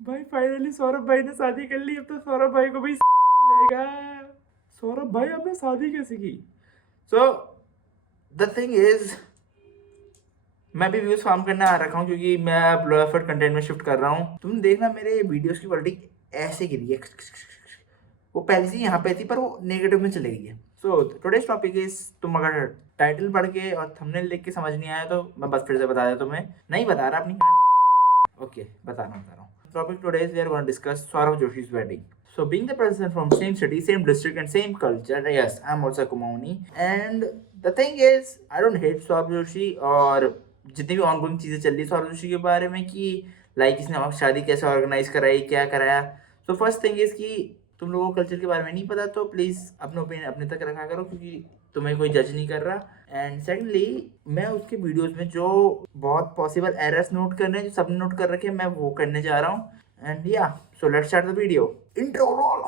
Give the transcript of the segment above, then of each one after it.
भाई फाइनली सौरभ भाई ने शादी कर ली। अब तो सौरभ भाई को भी मिलेगा। सौरभ भाई आपने शादी कैसे की? सो द थिंग इज, मैं भी व्यूज फार्म करने आ रखा हूँ क्योंकि मैं अब लो एफर्ट कंटेंट में शिफ्ट कर रहा हूँ। तुम देखना मेरे वीडियोस की क्वालिटी ऐसे गिरी है। वो पहले से यहाँ पे थी पर वो नेगेटिव में चले गई है। सो टुडेस टॉपिक इज, तुम अगर टाइटल पढ़ के और थंबनेल देख के समझ नहीं आया तो मैं बस फिर से बता देता तुम्हें। नहीं बता रहा अपनी। ओके, बता रहा हूँ। Topic today is we are going to discuss Saurav Joshi's wedding. So, being the person from same city, same district, and same culture, yes, I'm also Kumaoni. And the thing is, I don't hate Saurav Joshi और जितनी भी ongoing चीज़ें चल रही सौरभ जोशी के बारे में कि लाइक इसने हमारी शादी कैसे ऑर्गेनाइज कराई, क्या कराया। सो फर्स्ट थिंग इज कि तुम लोगों को कल्चर के बारे में नहीं पता तो प्लीज़ अपने ओपिनियन अपने तक रखा करो क्योंकि तुम्हें कोई जज नहीं कर रहा। एंड सेकेंडली, मैं उसके वीडियोस में जो बहुत पॉसिबल एरर्स नोट कर रहे हैं, जो सबने नोट कर रखे हैं, मैं वो करने जा रहा हूँ। एंड या so let's start the video. Intro roll.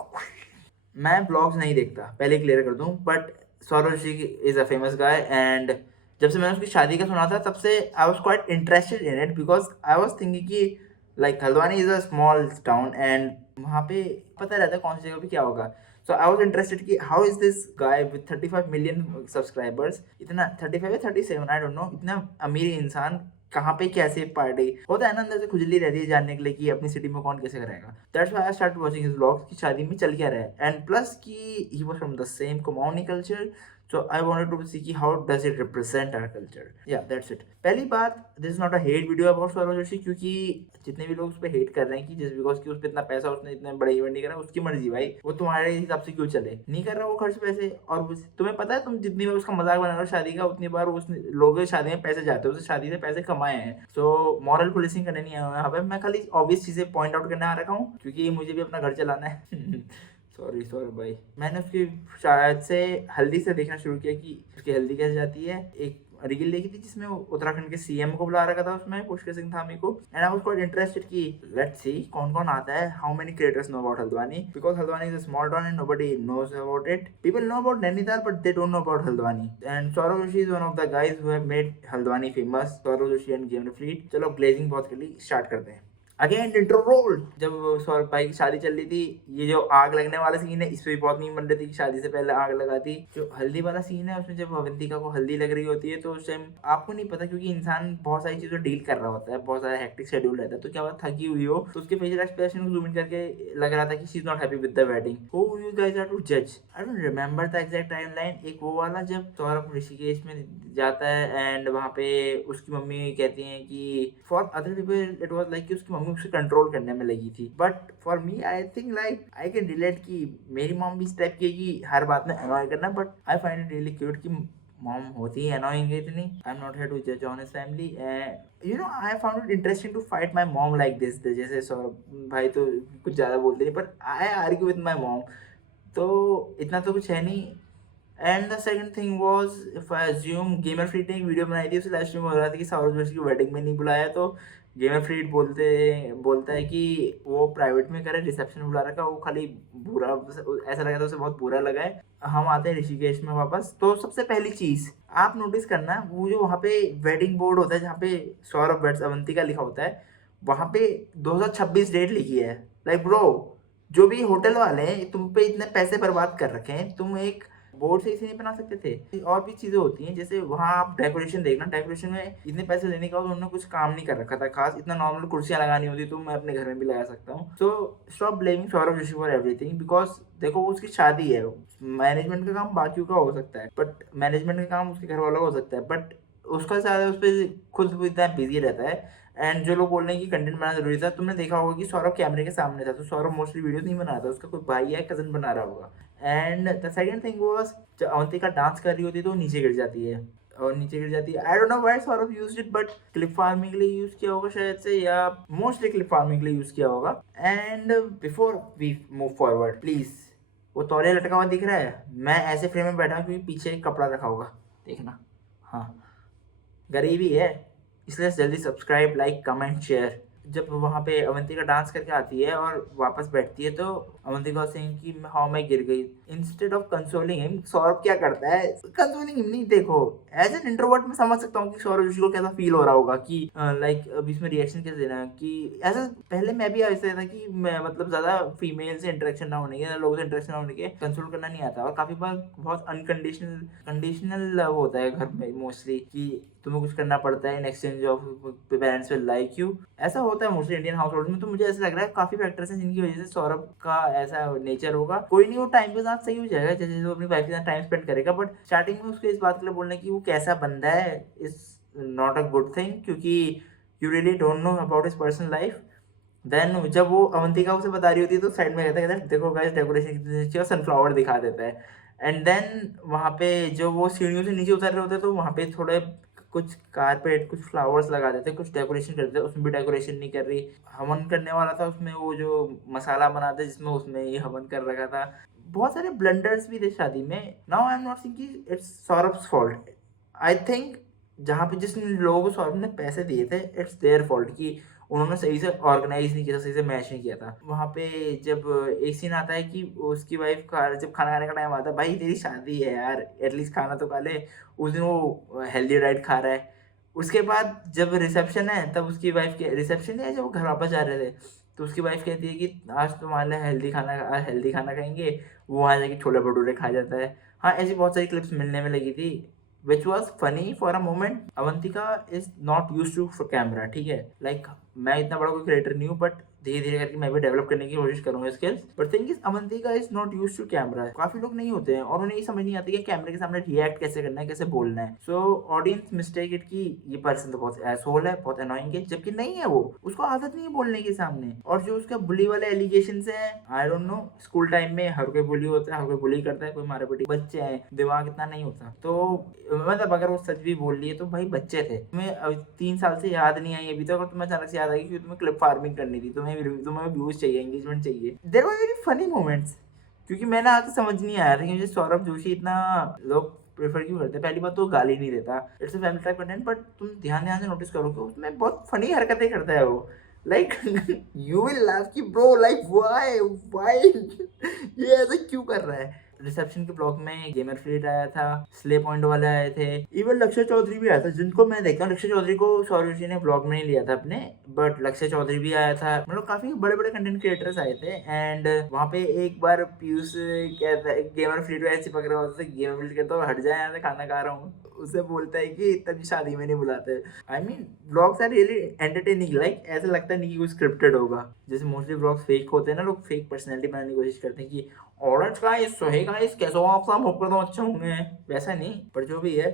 मैं ब्लॉग्स नहीं देखता, पहले क्लियर कर दूं, but Saurabh Joshi is a famous guy. And जब से मैंने उसकी शादी का सुना था तब से I was quite interested in it because I was thinking कि like Haldwani is a small town and वहाँ पे पता रहता है कौन सी जगह पे क्या होगा। सो आई वॉज इंटरेस्टेड कि how is this guy with 35 million subscribers, इतना 35 या 37 आई डोंट नो, इतना अमीर इंसान कहाँ पे कैसे पार्टी होता है ना, अंदर से खुजली रहती है जानने के लिए कि अपनी सिटी में कौन कैसे करेगा। That's why I start watching his vlogs कि शादी में चल क्या रहा है। एंड प्लस कि he was from the same Kumaoni culture, so I wanted to see कि how does it represent our culture. Yeah that's it. पहली बात, this is not a hate video about Saurabh Joshi क्योंकि जितने भी लोग उस पर हेट कर रहे हैं कि जस्ट बिकॉज कि उस पर इतना पैसा, उसने इतने बड़े इवेंट नहीं करा, उसकी मर्जी भाई, वो तुम्हारे हिसाब से क्यों चले, नहीं कर रहा वो खर्च पैसे। और तुम्हें पता है तुम जितनी बार उसका मजाक बना रहे हो शादी का उतनी बार उस लोग शादी में पैसे जाते हो, उससे शादी से पैसे कमाए हैं। सो मॉरल पुलिसिंग करने नहीं आया हूं यहाँ पे, मैं खाली ऑब्वियस चीजें पॉइंट आउट करने आ रखा हूँ क्योंकि मुझे भी अपना घर चलाना है। सॉरी भाई। मैंने उसकी शायद से हल्दी से देखना शुरू किया कि उसकी हल्दी कैसे जाती है। एक रील देखी थी जिसमें वो उत्तराखंड के सीएम को बुला रखा था उसमें, पुष्कर सिंह धामी को। And I was quite interested कि लेट्स सी कौन कौन आता है, how many creators know about Haldwani because Haldwani is a small town and nobody knows about it. People know about Nainital but they don't know about Haldwani. And Saurabh Joshi is one of the guys who have made Haldwani famous. Saurabh Joshi and game fleet. चलो glazing बहुत कर ली, start करते हैं। Again intro roll. जब सौरभ भाई की शादी चल रही थी, ये जो आग लगने वाला सीन है इस पे भी बहुत मीम बन रही थी कि शादी से पहले आग लगाती। जो हल्दी वाला सीन है उसमें जब अवंतिका को हल्दी लग रही होती है तो उस टाइम आपको नहीं पता क्योंकि इंसान बहुत सारी चीजों डील कर रहा होता है, बहुत सारा हेक्टिक शेड्यूल रहता है, तो क्या बात थकी हुई हो तो उसके फेशियल एक्सप्रेशन को जूम इन करके लग रहा था कि she is not happy with the wedding. Who you guys are to जज? I don't remember the exact timeline. एक वो वाला जब सौरभ ऋषिकेश में जाता है एंड वहाँ पे उसकी मम्मी कहती हैं कि for other people it was like कि उसकी मम्मी उसे कंट्रोल करने में लगी थी, but for me I think like I can relate कि मेरी मॉम भी इस टाइप की है कि हर बात में अनॉय करना, but I find it really cute कि मॉम होती है अनोइंग इतनी। I am not here to जज on his family and you know I found it interesting to fight my mom like this. जैसे सौरभ भाई तो कुछ ज़्यादा बोलते नहीं पर I argue with my mom, तो इतना तो कुछ है नहीं। And the second thing was, if I assume Gamerfleet ने एक वीडियो बनाई थी, उसे लाइव स्ट्रीम हो रहा था कि सौरभ जोशी की वेडिंग में नहीं बुलाया, तो गेमर फ्रीड बोलता है कि वो प्राइवेट में करे, रिसेप्शन बुला रखा, वो खाली बुरा ऐसा लगा था उसे, बहुत बुरा लगा है। हम आते हैं ऋषिकेश में वापस। तो सबसे पहली चीज आप नोटिस करना, वो जो वहाँ पे वेडिंग बोर्ड होता है जहाँ पे सौरभ वेड्स अवंतिका लिखा होता है, वहाँ पे 2026 डेट लिखी है। लाइक ब्रो, जो भी होटल वाले हैं तुम पे इतने पैसे बर्बाद कर रखे हैं, तुम एक बोर्ड से इसे नहीं बना सकते थे? और भी चीजें होती हैं जैसे वहाँ आप डेकोरेशन देखना, डेकोरेशन में इतने पैसे लेने के बाद उन्होंने कुछ काम नहीं कर रखा था खास, इतना नॉर्मल कुर्सियां लगानी होती तो मैं अपने घर में भी लगा सकता हूँ। So stop blaming Saurabh Joshi for everything because देखो उसकी शादी है, मैनेजमेंट का काम बाकियों का हो सकता है, बट मैनेजमेंट का काम उसके घर वालों का हो सकता है, बट उसका ज्यादा उस पर खुद भी इतना बिजी रहता है। एंड जो लोग बोल रहे हैं कि कंटेंट बनाना जरूरी था, तुमने देखा होगा कि सौरभ कैमरे के सामने था, तो सौरभ मोस्टली वीडियो नहीं बना रहा था, उसका कोई भाई है कजन बना रहा होगा। And the second thing was, जब अवंतिका डांस कर रही होती है तो नीचे गिर जाती है, और नीचे गिर जाती है। I don't know why Saurabh used it, but clip farming के लिए यूज किया होगा शायद से, या मोस्टली क्लिप फार्मिंग के लिए यूज किया होगा। And before we move forward please, वो तौलिया लटका हुआ दिख रहा है, मैं ऐसे फ्रेम में बैठा हूँ क्योंकि पीछे एक कपड़ा रखा होगा, देखना। हाँ, गरीबी है इसलिए जल्दी सब्सक्राइब, लाइक, कमेंट, शेयर। जब वहाँ पे अवंतिका डांस करके आती है और वापस बैठती है तो अवंतिका सिंह की हाउ मैं गिर गई, instead of consoling him Saurabh क्या करता है, कंसोलिंग हिम नहीं, देखो एज एन इंट्रोवर्ट मैं समझ सकता हूँ कि सौरभ जोशी को कैसा फील हो रहा होगा कि लाइक अब इसमें रिएक्शन कैसे देना है, कि ऐसा पहले मैं भी ऐसे था कि मैं मतलब ज्यादा फीमेल से इंटरेक्शन ना होने के, लोगों से इंटरेक्शन ना होने के कंसोल करना नहीं आता, और काफी बार बहुत अनकंडीशनल कंडीशनल होता है घर में मोस्टली कि तुम्हें कुछ करना पड़ता है in exchange of parents will like you, ऐसा होता है मोस्टली इंडियन हाउस होल्ड में। तो मुझे ऐसा लग रहा है काफी फैक्टर्स हैं जिनकी वजह से सौरभ का ऐसा नेचर होगा, कोई नहीं वो टाइम के साथ सही हो जाएगा जैसे जैसे वो अपनी वाइफ के साथ टाइम स्पेंड करेगा, बट स्टार्टिंग में उसको इस बात के लिए बोलने की वो कैसा बंदा है is not a good thing, क्योंकि you really don't know about his personal life. Then जब वो अवंतिका उसे बता रही होती है तो साइड में कहता है देखो गाइस डेकोरेशन कितनी अच्छी है, सनफ्लावर दिखा देता है। एंड देन वहाँ पे जो वो सीढ़ियों से नीचे उतर रहे होते हैं तो वहाँ पे थोड़े कुछ कारपेट कुछ फ्लावर्स लगा देते, कुछ डेकोरेशन कर देते, उसमें भी डेकोरेशन नहीं कर रही, हवन करने वाला था उसमें वो जो मसाला बनाते जिसमें उसमें ये हवन कर रखा था, बहुत सारे ब्लंडर्स भी थे शादी में। Now I am not thinking it's Saurabh's fault, I think जहाँ पे जिस लोगों को सौरभ ने पैसे दिए थे इट्स देयर फॉल्ट कि उन्होंने सही से ऑर्गेनाइज नहीं किया था, सही से मैच नहीं किया था। वहाँ पे जब एक सीन आता है कि उसकी वाइफ का जब खाना खाने का टाइम आता है, भाई तेरी शादी है यार एटलीस्ट खाना तो खा ले, उस दिन वो हेल्दी डाइट खा रहा है। उसके बाद जब रिसेप्शन है तब उसकी वाइफ के रिसेप्शन है जब वो घर वापस जा रहे थे तो उसकी वाइफ कहती है कि आज तुम्हारे लिए हेल्दी खाना खाएंगे, वो वहाँ जाके छोले भटूरे खा जाता है। हाँ ऐसी बहुत सारी क्लिप्स मिलने में लगी थी which was funny for a moment. Avantika is not used to for camera, ठीक है, लाइक मैं इतना बड़ा कोई क्रिएटर नहीं हूँ बट धीरे धीरे करके मैं भी डेवलप करने की कोशिश करूंगा skills, but thing is Avantika is not used to camera, काफी लोग नहीं होते हैं और उन्हें ये समझ नहीं आती कि कैमरे के सामने रिएक्ट कैसे करना है, कैसे बोलना है। सो ऑडियंस मिस्टेक इट कि ये पर्सन तो बहुत एसोल है, बहुत अनोइंग है, जबकि नहीं है, वो उसको आदत नहीं है बोलने के सामने। और जो उसका बुली वाले एलिगेशन है, I don't know, school time में हर कोई बुली होता है, हर कोई बुली करता है, कोई मारा पिटी, बच्चे हैं, दिमाग इतना नहीं होता। तो मतलब अगर वो सच भी बोल रही है तो भाई बच्चे थे, तुम्हें अभी 3 साल से याद नहीं आई अभी तक, और तुम्हें अचानक से याद आई कि तुम्हें क्लिप फार्मिंग करनी थी, तुम्हें व्यूज चाहिए, एंगेजमेंट चाहिए। There were very funny moments, क्योंकि मैंने आज तक समझ नहीं आया था कि मुझे सौरभ जोशी इतना लोग प्रेफर क्यों करते हैं। पहली बात तो गाली नहीं देता, it's a family type content, but तुम ध्यान ध्यान से नोटिस करो कि उसमें बहुत फनी हरकतें करता है वो, लाइक यू विल लाफ कि ब्रो लाइक व्हाई ये ऐसा क्यों कर रहा है। रिसेप्शन के ब्लॉग में गेमर फ्लीट आया था, स्ले पॉइंट वाले आए थे, इवन लक्ष्य चौधरी भी आया था, जिनको मैं देखता हूँ। लक्ष्य चौधरी को सौरभ जी ने ब्लॉग में नहीं लिया था अपने, बट लक्ष्य चौधरी भी आया था, मतलब काफी बड़े बड़े कंटेंट क्रिएटर्स आए थे। एंड वहाँ पे एक बार पीयूष कहता है, गेमर फ्लीट ऐसे पकड़ रहा होता है, गेमर फ्लीट कहता है हट जाए यहाँ से, खाना खा रहा हूँ, उसे बोलता है कि तभी शादी में नहीं बुलाते। I mean blogs are really entertaining, like ऐसा लगता नहीं कि कुछ स्क्रिप्टेड होगा, जैसे मोस्टली ब्लॉग्स फेक होते हैं ना, लोग फेक पर्सनैलिटी बनाने की कोशिश करते हैं कि ऑरेंज गाइस, सो हे गाइस, कैसे हो आप सब, होप करता हूँ अच्छे होंगे, वैसा नहीं, पर जो भी है।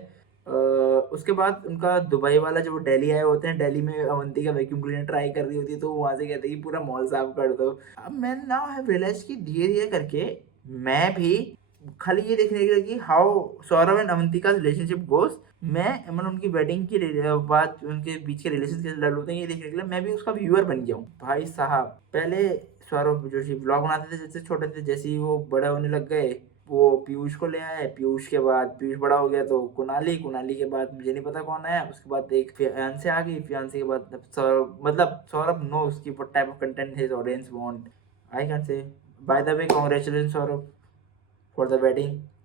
उसके बाद उनका दुबई वाला जब वो दिल्ली आए होते हैं, दिल्ली में अवंतिका वैक्यूम क्लीनर ट्राई कर रही होती है तो वहाँ से कहते हैं कि पूरा मॉल साफ कर दो। अब मैं नाउ हैव रियलाइज कि धीरे धीरे करके मैं भी खाली ये देखने के लिए कि how Saurabh and Avantika relationship goes, मैं मतलब उनकी वेडिंग की बात, उनके बीच के रिलेशन कैसे डल होते हैं, ये देखने के लिए मैं भी उसका व्यूअर बन गया हूँ। भाई साहब पहले सौरभ जोशी ब्लॉग बनाते थे जैसे छोटे थे, जैसे ही वो बड़े होने लग गए वो पीयूष को ले आए, पीयूष के बाद पीयूष बड़ा हो गया तो कुणाली के बाद मुझे नहीं पता कौन आया, उसके बाद एक फियांसे आ गई, फियांसे के बाद सौरभ, मतलब सौरभ नोस की what type of content his audience want. I can say by the way congratulation Saurabh for the wedding.